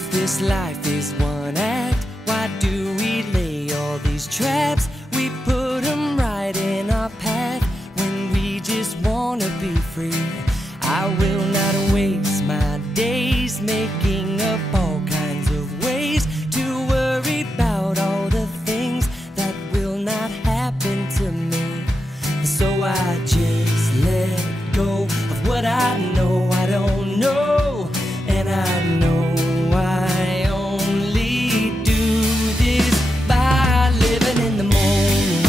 If this life is one act, why do we lay all these traps? We put them right in our path when we just wanna be free. I will not waste my days making up all kinds of ways to worry about all the things that will not happen to me. So I just let go of what I know I don't know, and I know I only do this by living in the moment,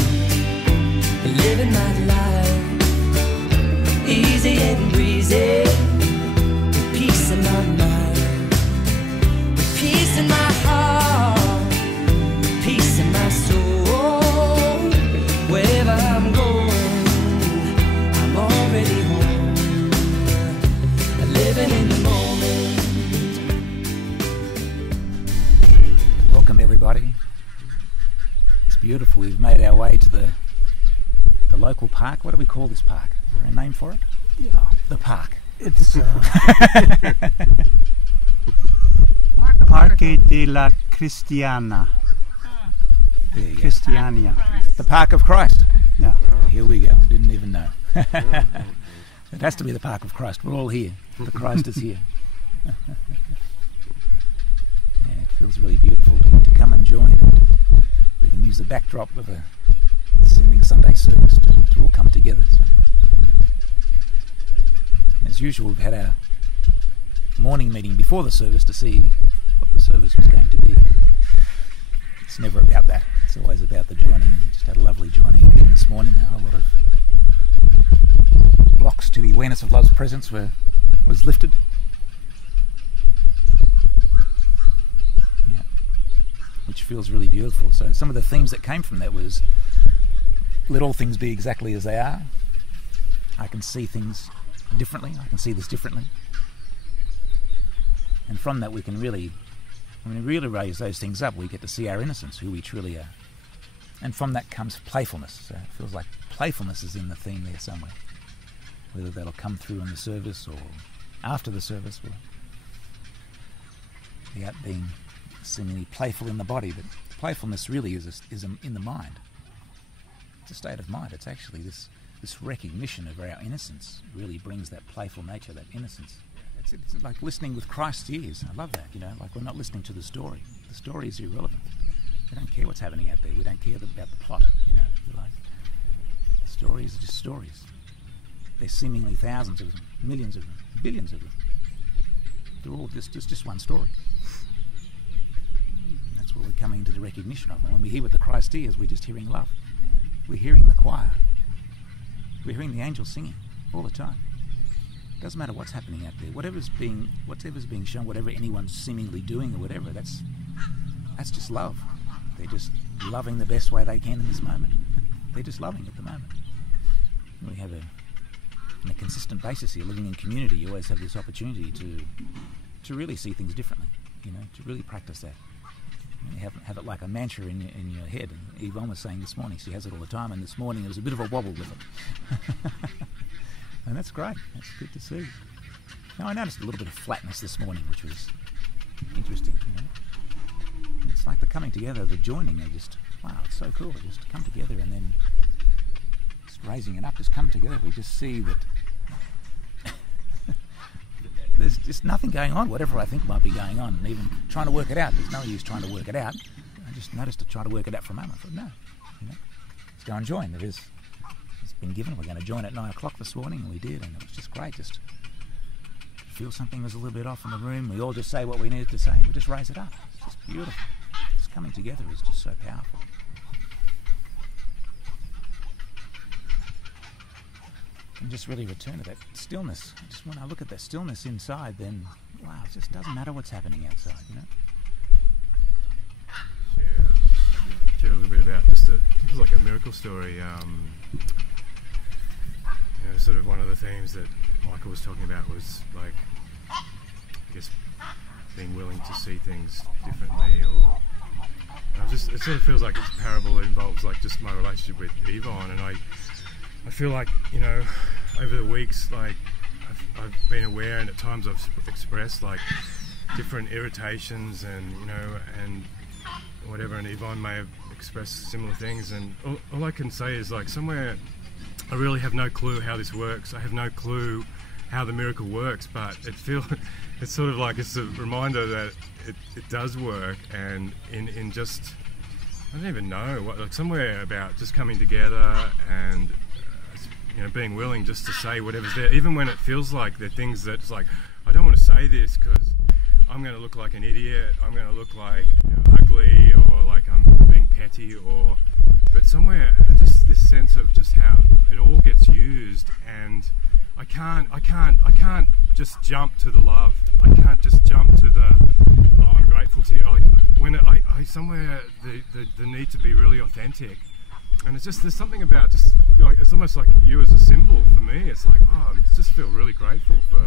living my life easy and breezy, with peace in my mind, with peace in my heart, with peace in my soul. Wherever I'm going, I'm already home, living in the moment. Welcome everybody. It's beautiful. We've made our way to the local park. What do we call this park? Is there a name for it? Yeah. Oh, the park. It's Parque de la Cristiana. There you go. Christiania. The Park of Christ. Yeah. Here we go. Didn't even know. It has to be the Park of Christ. We're all here. The Christ is here. Yeah, it feels really beautiful to come and join. And we can use the backdrop of a seeming Sunday service to all come together. So, as usual, we've had our morning meeting before the service to see what the service was going to be. It's never about that. It's always about the joining. We just had a lovely joining again this morning. A whole lot of blocks to the awareness of love's presence was lifted. Yeah, which feels really beautiful. So some of the themes that came from that was, let all things be exactly as they are. I can see things differently. I can see this differently. And from that we can really, when we really raise those things up, we get to see our innocence, who we truly are. And from that comes playfulness. So it feels like playfulness is in the theme there somewhere. Whether that'll come through in the service or after the service, or without being seemingly playful in the body. But playfulness really is in the mind. It's a state of mind. It's actually this recognition of our innocence really brings that playful nature, that innocence. It's like listening with Christ's ears. I love that, like we're not listening to the story. The story is irrelevant. We don't care what's happening out there. We don't care about the plot, Like, stories are just stories. There's seemingly thousands of them, millions of them, billions of them. They're all just one story. That's what we're coming to the recognition of. And when we hear with the Christ ears, we're just hearing love. We're hearing the choir. We're hearing the angels singing all the time. It doesn't matter what's happening out there. Whatever's being shown, whatever anyone's seemingly doing or whatever, that's just love. They're just loving the best way they can in this moment. They're just loving at the moment. We have on a consistent basis here, living in community, you always have this opportunity to really see things differently, to really practice that. You have it like a mantra in your head. And Yvonne was saying this morning, she has it all the time, and this morning there was a bit of a wobble with it. And that's great. That's good to see. Now, I noticed a little bit of flatness this morning, which was interesting. It's like the coming together, the joining. They just, wow, it's so cool. Just come together and then just raising it up, just come together. We just see that there's just nothing going on, whatever I think might be going on, and even trying to work it out. There's no use trying to work it out. I just noticed to try to work it out for a moment. I thought, no, let's go and join. It's been given. We're going to join at 9 o'clock this morning, and we did, and it was just great. Just feel something was a little bit off in the room. We all just say what we needed to say, and we just raise it up. It's just beautiful. Just coming together is just so powerful. And just really return to that stillness. Just when I look at that stillness inside, then wow, it just doesn't matter what's happening outside, Share a little bit about just it was like a miracle story. Sort of one of the themes that Michael was talking about was like, I guess, being willing to see things differently, or it sort of feels like it's a parable that involves like just my relationship with Yvonne, and I feel like over the weeks, like I've been aware, and at times I've expressed like different irritations and, you know, and whatever, and Yvonne may have expressed similar things, and all I can say is, like, somewhere I really have no clue how this works. I have no clue how the miracle works, but it's sort of like it's a reminder that it does work, and in just, I don't even know what, like, somewhere about just coming together and you know, being willing just to say whatever's there, even when it feels like there are things that's like, I don't want to say this because I'm going to look like an idiot, I'm going to look like, you know, ugly, or like I'm being petty, but somewhere just this sense of just how it all gets used, and I can't just jump to the love. I can't just jump to the, oh, I'm grateful to you. Like, when I somewhere the need to be really authentic, and it's just, there's something about just, like, it's almost like you as a symbol for me. It's like, oh, I just feel really grateful for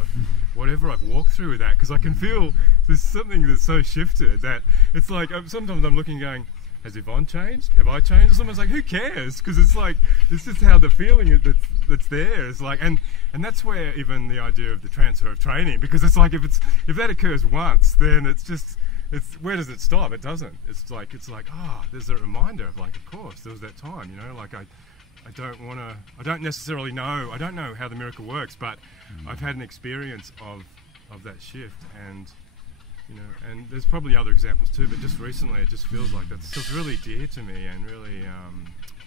whatever I've walked through with that, because I can feel there's something that's so shifted that it's like, sometimes I'm looking going, has Yvonne changed? Have I changed? It's almost like, who cares? Because it's like, it's just how the feeling that's there is like, and that's where even the idea of the transfer of training, because it's like, if that occurs once, then it's where does it stop? It doesn't. It's like, there's a reminder of, like, of course, there was that time, you know, like I don't necessarily know, I don't know how the miracle works, but I've had an experience of that shift, and, you know, and there's probably other examples too, but just recently it just feels like that's just really dear to me and really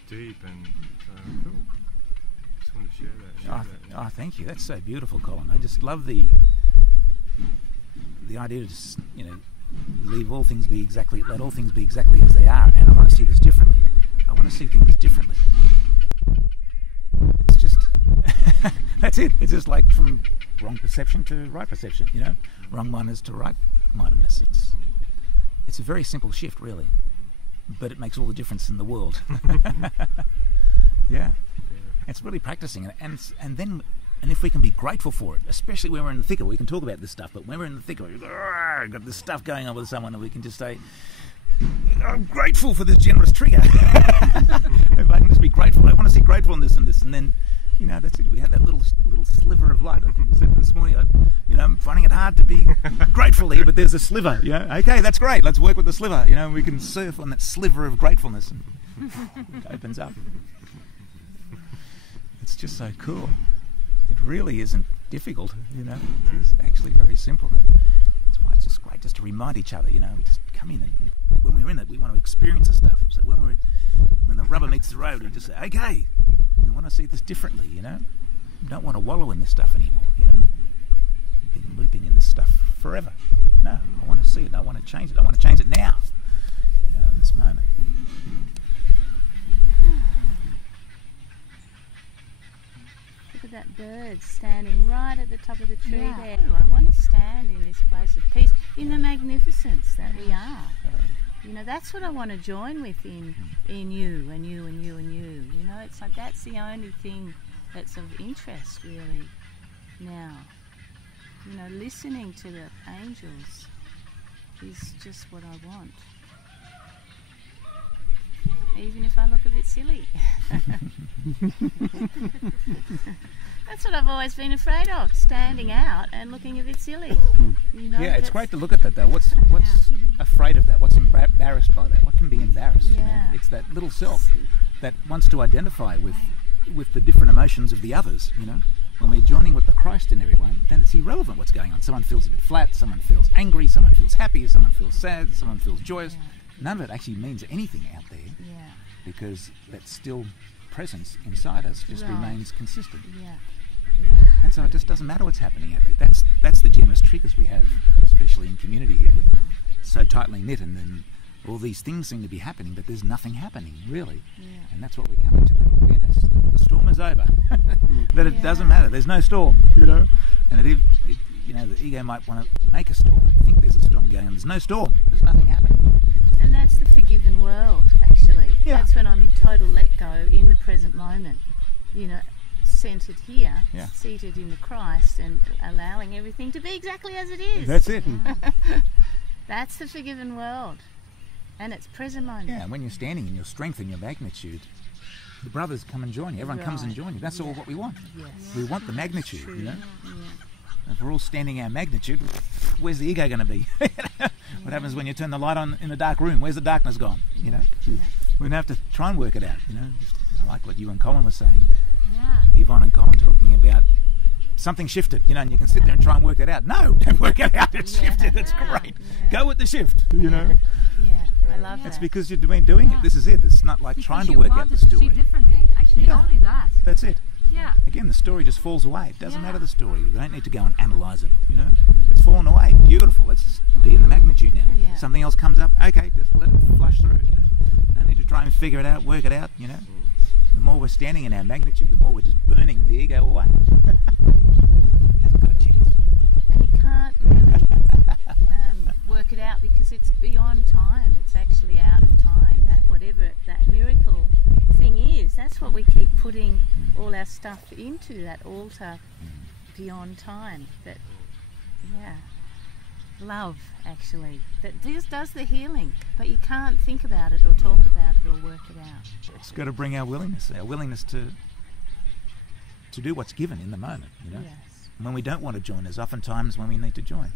deep, and cool. Just wanted to share that. Oh, thank you. That's so beautiful, Colin. I just love the idea to just, you know, let all things be exactly as they are, and I want to see this differently. I want to see things differently. It's just that's it. It's just like from wrong perception to right perception, you know, wrong-mindedness to right-mindedness. It's a very simple shift, really, but it makes all the difference in the world. Yeah, it's really practicing, and if we can be grateful for it, especially when we're in the thick of it, we can talk about this stuff, but when we're in the thick of it, we've got this stuff going on with someone, and we can just say, I'm grateful for this generous trigger. If I can just be grateful, I want to see gratefulness in this, and then, you know, that's it. We had that little sliver of light. I think I said this morning, you know, I'm finding it hard to be grateful here, but there's a sliver, you know. Okay, that's great. Let's work with the sliver, you know, we can surf on that sliver of gratefulness, and it opens up. It's just so cool. It really isn't difficult, you know. It's actually very simple, and that's why it's just great just to remind each other, you know. We just come in, and when we're in it, we want to experience the stuff. So when the rubber meets the road, we just say, okay, we want to see this differently, you know. We don't want to wallow in this stuff anymore, you know. We've been looping in this stuff forever. No, I want to see it. I want to change it. I want to change it now, you know, in this moment. Look at that bird standing right at the top of the tree there. I want to stand in this place of peace, in the magnificence that we are. You know, that's what I want to join with in you and you and you and you. You know, it's like that's the only thing that's of interest really now. You know, listening to the angels is just what I want. Even if I look a bit silly. That's what I've always been afraid of, standing out and looking a bit silly. You know, yeah, it's great to look at that though. What's afraid of that? What's embarrassed by that? What can be embarrassed? Yeah. You know? It's that little self that wants to identify with the different emotions of the others, you know. When we're joining with the Christ in everyone, then it's irrelevant what's going on. Someone feels a bit flat, someone feels angry, someone feels happy, someone feels sad, someone feels joyous. Yeah. None of it actually means anything out there, Yeah. because that still presence inside us just remains consistent. Yeah. Yeah. And so it just doesn't matter what's happening out there. That's the generous triggers we have, especially in community here, with so tightly knit, and then all these things seem to be happening, but there's nothing happening really. Yeah. And that's what we're coming to, that awareness. The storm is over. That it doesn't matter. There's no storm, you know. And it you know, the ego might want to make a storm, think there's a storm going on. There's no storm. There's nothing happening. And that's the forgiven world, actually. Yeah. That's when I'm in total let go in the present moment. You know, centered here, seated in the Christ, and allowing everything to be exactly as it is. That's it. That's the forgiven world. And it's present moment. Yeah, and when you're standing in your strength and your magnitude, the brothers come and join you. Everyone comes and joins you. That's all what we want. Yes. We want the magnitude, True. you know. Yeah. If we're all standing our magnitude, where's the ego going to be? What happens when you turn the light on in a dark room? Where's the darkness gone? You know, we're going to have to try and work it out. You know, I like what you and Colin were saying. Yeah. Yvonne and Colin talking about something shifted. You know, and you can sit there and try and work it out. No, don't work it out. It's shifted. That's great. Go with the shift. You know. Yeah, I love that. That's because you've been doing it. This is it. It's not like trying to work out the story. To see differently. Actually, only that. That's it. Yeah. Again, the story just falls away. It doesn't matter the story. We don't need to go and analyse it, you know. It's fallen away. Beautiful. Let's just be in the magnitude now. Yeah. Something else comes up, okay, just let it flush through, you know. Don't need to try and figure it out, work it out, you know. The more we're standing in our magnitude, the more we're just burning the ego away. Hasn't got a chance. And you can't really work it out because it's beyond time. It's actually out of time. That whatever that miracle thing is, that's what we keep putting all our stuff into, that altar beyond time. That, love actually. That this does the healing, but you can't think about it or talk about it or work it out. It's got to bring our willingness to do what's given in the moment, you know. Yes. And when we don't want to join, there's often times when we need to join.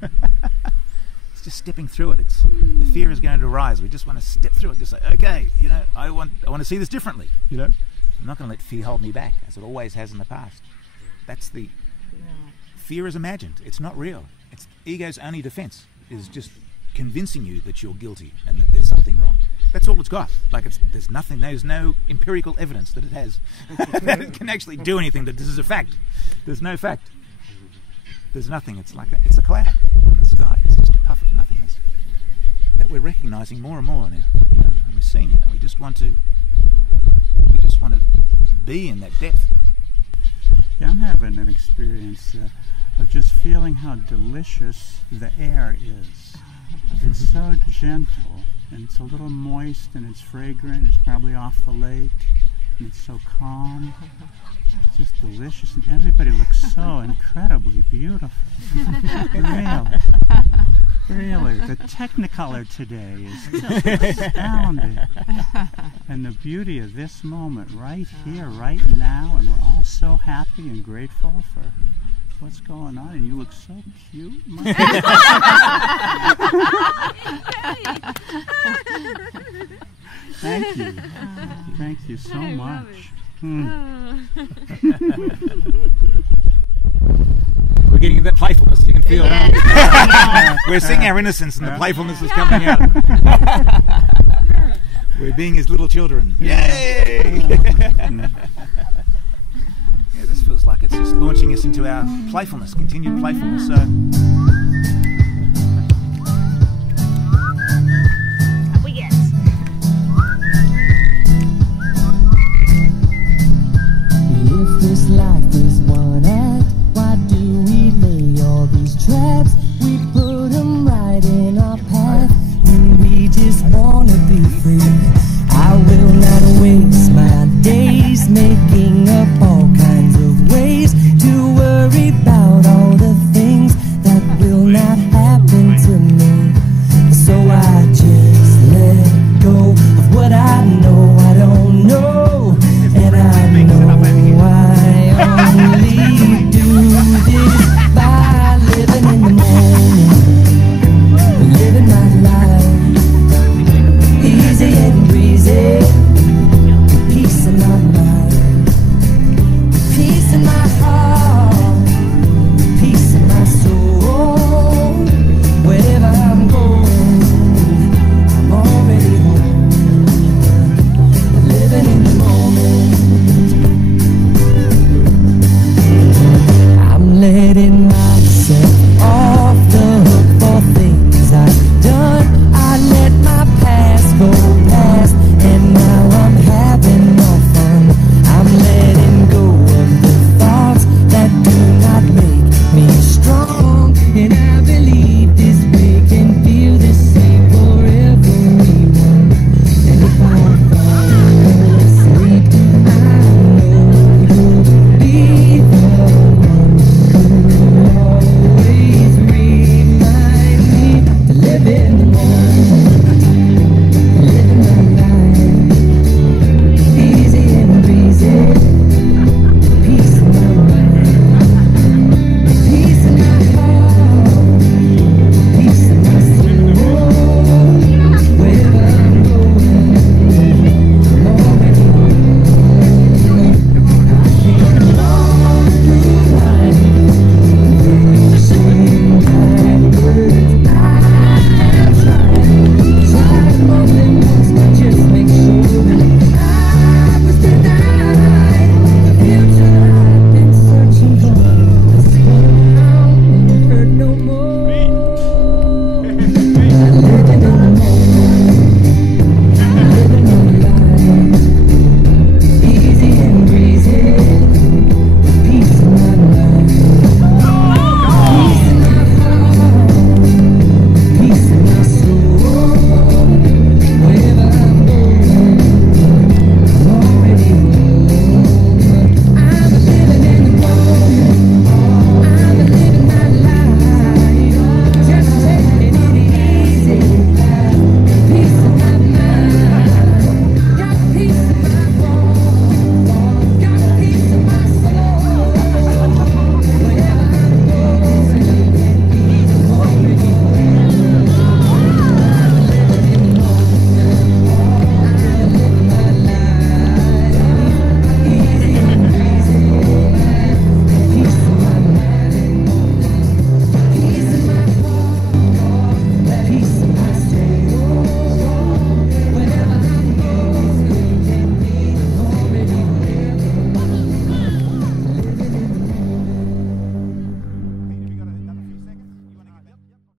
It's just stepping through it. It's the fear is going to arise. We just want to step through it. Just say, okay, you know, I want to see this differently. You know, I'm not going to let fear hold me back, as it always has in the past. That's the fear is imagined. It's not real. It's ego's only defense is just convincing you that you're guilty and that there's something wrong. That's all it's got. Like there's nothing. There's no empirical evidence that it has that it can actually do anything. That this is a fact. There's no fact. There's nothing. It's like it's a cloud in the sky. It's just a puff of nothingness that we're recognizing more and more now. You know, and we're seeing it, and we just want to be in that depth. Yeah, I'm having an experience of just feeling how delicious the air is. It's so gentle, and it's a little moist, and it's fragrant. It's probably off the lake, and it's so calm. It's just delicious, and everybody looks so incredibly beautiful. Really. The Technicolor today is just astounding. And the beauty of this moment right here, right now, and we're all so happy and grateful for what's going on, and you look so cute. Thank you. Thank you so much. We're getting that playfulness. You can feel it. We're seeing our innocence, and the playfulness is coming out. We're being his little children. Yay! This feels like it's just launching us into our playfulness, continued playfulness. So. If this life is one act, why do we lay all these traps? We put them right in our path when we just wanna be free. I will not waste my days making up all kinds of ways to worry about